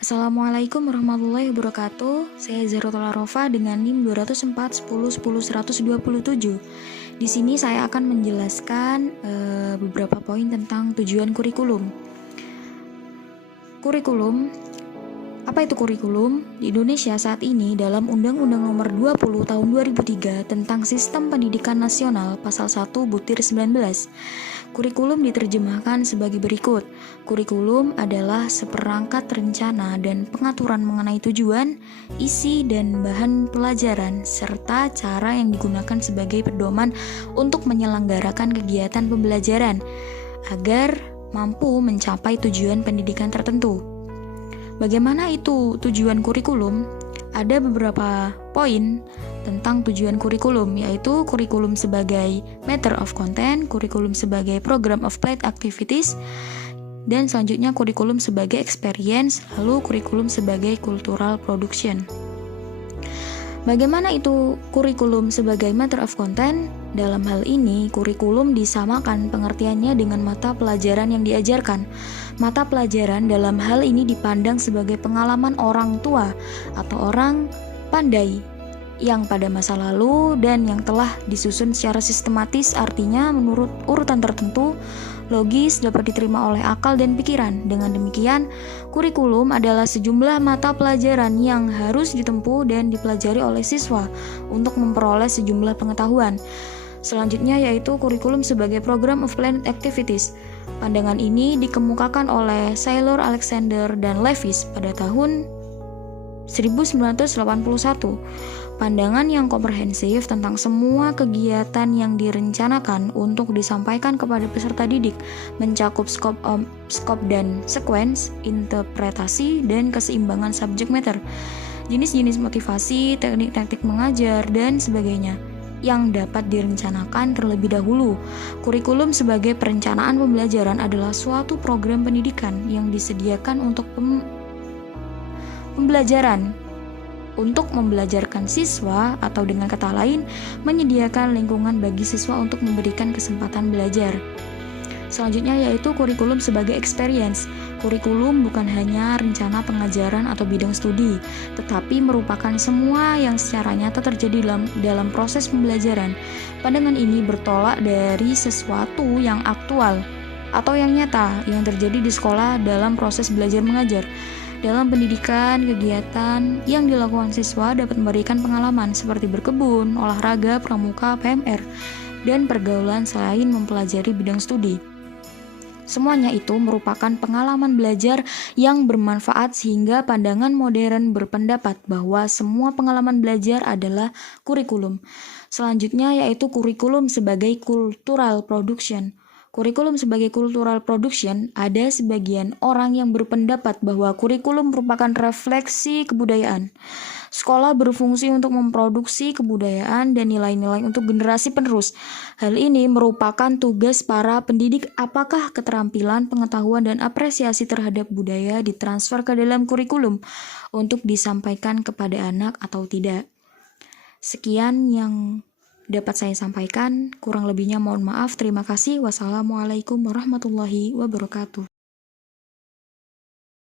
Assalamualaikum warahmatullahi wabarakatuh. Saya Zarotola Rofa dengan NIM 204 10 10 127. Di sini saya akan menjelaskan beberapa poin tentang tujuan kurikulum. Apa itu kurikulum? Di Indonesia saat ini dalam Undang-Undang Nomor 20 Tahun 2003 tentang Sistem Pendidikan Nasional Pasal 1 Butir 19, kurikulum diterjemahkan sebagai berikut. Kurikulum adalah seperangkat rencana dan pengaturan mengenai tujuan, isi dan bahan pelajaran, serta cara yang digunakan sebagai pedoman untuk menyelenggarakan kegiatan pembelajaran agar mampu mencapai tujuan pendidikan tertentu. Bagaimana itu tujuan kurikulum? Ada beberapa poin tentang tujuan kurikulum, yaitu kurikulum sebagai matter of content, kurikulum sebagai program of planned activities, dan selanjutnya kurikulum sebagai experience, lalu kurikulum sebagai cultural production. Bagaimana itu kurikulum sebagai matter of content? Dalam hal ini, kurikulum disamakan pengertiannya dengan mata pelajaran yang diajarkan. Mata pelajaran dalam hal ini dipandang sebagai pengalaman orang tua atau orang pandai yang pada masa lalu dan yang telah disusun secara sistematis, artinya menurut urutan tertentu, logis, dapat diterima oleh akal dan pikiran. Dengan demikian, kurikulum adalah sejumlah mata pelajaran yang harus ditempuh dan dipelajari oleh siswa untuk memperoleh sejumlah pengetahuan. Selanjutnya yaitu kurikulum sebagai program of planned activities. Pandangan ini dikemukakan oleh Saylor, Alexander, dan Lewis pada tahun 1981. Pandangan yang komprehensif tentang semua kegiatan yang direncanakan untuk disampaikan kepada peserta didik, mencakup skop dan sequence, interpretasi, dan keseimbangan subject matter, jenis-jenis motivasi, teknik-teknik mengajar, dan sebagainya yang dapat direncanakan terlebih dahulu. Kurikulum sebagai perencanaan pembelajaran adalah suatu program pendidikan yang disediakan untuk pembelajaran untuk membelajarkan siswa, atau dengan kata lain, menyediakan lingkungan bagi siswa untuk memberikan kesempatan belajar. Selanjutnya yaitu kurikulum sebagai experience. Kurikulum bukan hanya rencana pengajaran atau bidang studi, tetapi merupakan semua yang secara nyata terjadi dalam proses pembelajaran. Pandangan ini bertolak dari sesuatu yang aktual atau yang nyata yang terjadi di sekolah dalam proses belajar mengajar. Dalam pendidikan, kegiatan yang dilakukan siswa dapat memberikan pengalaman seperti berkebun, olahraga, pramuka, PMR, dan pergaulan selain mempelajari bidang studi. Semuanya itu merupakan pengalaman belajar yang bermanfaat sehingga pandangan modern berpendapat bahwa semua pengalaman belajar adalah kurikulum. Selanjutnya yaitu kurikulum sebagai cultural production. Kurikulum sebagai cultural production, ada sebagian orang yang berpendapat bahwa kurikulum merupakan refleksi kebudayaan. Sekolah berfungsi untuk memproduksi kebudayaan dan nilai-nilai untuk generasi penerus. Hal ini merupakan tugas para pendidik, apakah keterampilan, pengetahuan, dan apresiasi terhadap budaya ditransfer ke dalam kurikulum untuk disampaikan kepada anak atau tidak. Sekian yang dapat saya sampaikan, kurang lebihnya mohon maaf. Terima kasih. Wassalamualaikum warahmatullahi wabarakatuh.